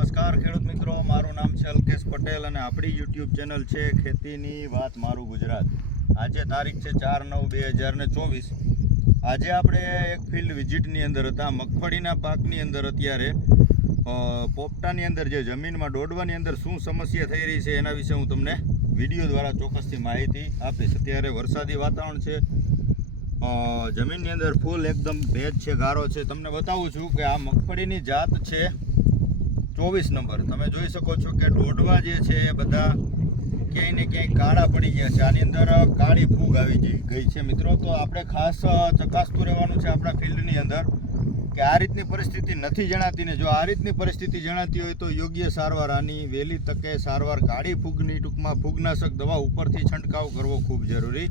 નમસ્કાર ખેડૂત મિત્રો, મારું નામ છે અલ્કેશ પટેલ અને આપણી યુટ્યુબ ચેનલ છે ખેતીની વાત મારું ગુજરાત. આજે તારીખ છે ચાર નવ બે હજાર ને ચોવીસ. આજે આપણે એક ફિલ્ડ વિઝિટની અંદર હતા, મગફળીના પાકની અંદર અત્યારે પોપટાની અંદર જે જમીનમાં દોડવાની અંદર શું સમસ્યા થઈ રહી છે એના વિશે હું તમને વીડિયો દ્વારા ચોક્કસથી માહિતી આપીશ. અત્યારે વરસાદી વાતાવરણ છે જમીનની અંદર ફૂલ એકદમ ભેજ છે, ગારો છે. તમને બતાવું છું કે આ મગફળીની જાત છે ચોવીસ નંબર. તમે જોઈ શકો છો કે ડોડવા જે છે એ બધા ક્યાંય ને ક્યાંય કાળા પડી ગયા છે. આની અંદર કાળી ફૂગ આવી ગઈ છે. મિત્રો, તો આપણે ખાસ ચકાસતું રહેવાનું છે આપણા ફિલ્ડની અંદર કે આ રીતની પરિસ્થિતિ નથી જણાતી ને જો આ રીતની પરિસ્થિતિ જણાતી હોય તો યોગ્ય સારવાર આની વહેલી તકે સારવાર. કાળી ફૂગની ટૂંકમાં ફૂગનાશક દવા ઉપરથી છંટકાવ કરવો ખૂબ જરૂરી.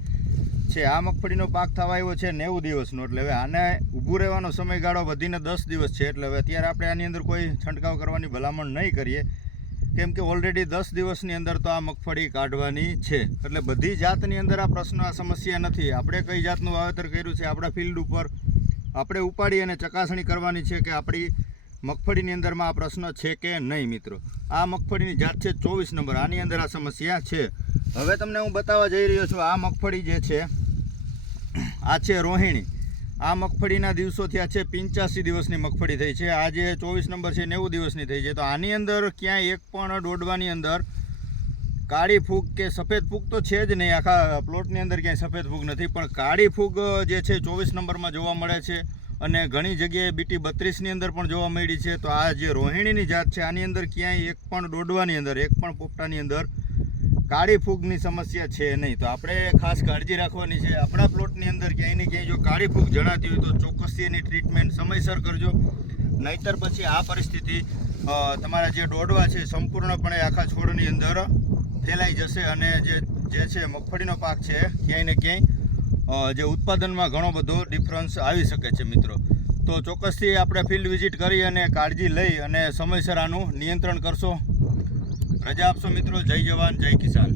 છે. આ મગફળીનો પાક થવા આવ્યો છે નેવું દિવસનો. એટલે હવે આને ઊભું રહેવાનો સમયગાળો વધીને દસ દિવસ છે. એટલે હવે અત્યારે આપણે આની અંદર કોઈ છંટકાવ કરવાની ભલામણ નહીં કરીએ. કેમ કે ઓલરેડી દસ દિવસની અંદર તો આ મગફળી કાઢવાની છે. એટલે બધી જાતની અંદર આ પ્રશ્ન, આ સમસ્યા નથી. આપણે કઈ જાતનું વાવેતર કર્યું છે આપણા ફિલ્ડ ઉપર. આપણે ઉપાડી અને ચકાસણી કરવાની છે કે આપણી મગફળીની અંદરમાં આ પ્રશ્ન છે કે નહીં મિત્રો. આ મગફળીની જાત છે ચોવીસ નંબર. આની અંદર આ સમસ્યા છે. હવે તમને હું બતાવવા જઈ રહ્યો છું, આ મગફળી જે છે આ છે રોહિણી. આ મગફળીના દિવસોથી આ છે પિંચાસી દિવસની મગફળી થઈ છે. આ જે ચોવીસ નંબર છે, નેવું દિવસની થઈ છે. તો આની અંદર ક્યાંય એક પણ દોડવાની અંદર કાળી ફૂગ કે સફેદ ફૂગ તો છે જ નહીં. આખા પ્લોટની અંદર ક્યાંય સફેદ ફૂગ નથી. પણ કાળી ફૂગ જે છે ચોવીસ નંબરમાં જોવા મળે છે અને ઘણી જગ્યાએ બીટી બત્રીસની અંદર પણ જોવા મળી છે. તો આ જે રોહિણીની જાત છે, આની અંદર ક્યાંય એક પણ દોડવાની અંદર, એક પણ પોપટાની અંદર કાળી ફૂગની સમસ્યા છે નહીં. તો આપણે ખાસ કાળજી રાખવાની છે. આપણા પ્લોટની અંદર કાળી ફૂગ જણાતી હોય તો ચોક્કસથી એની ટ્રીટમેન્ટ સમયસર કરજો. નહીતર પછી આ પરિસ્થિતિ તમારા જે દોડવા છે સંપૂર્ણપણે આખા છોડની અંદર ફેલાઈ જશે અને જે જે છે મગફળીનો પાક છે ક્યાંય ને ક્યાંય જે ઉત્પાદનમાં ઘણો બધો ડિફરન્સ આવી શકે છે મિત્રો. તો ચોક્કસથી આપણે ફિલ્ડ વિઝિટ કરી અને કાળજી લઈ અને સમયસર આનું નિયંત્રણ કરશો. રજા આપશો મિત્રો. જય જવાન, જય કિસાન.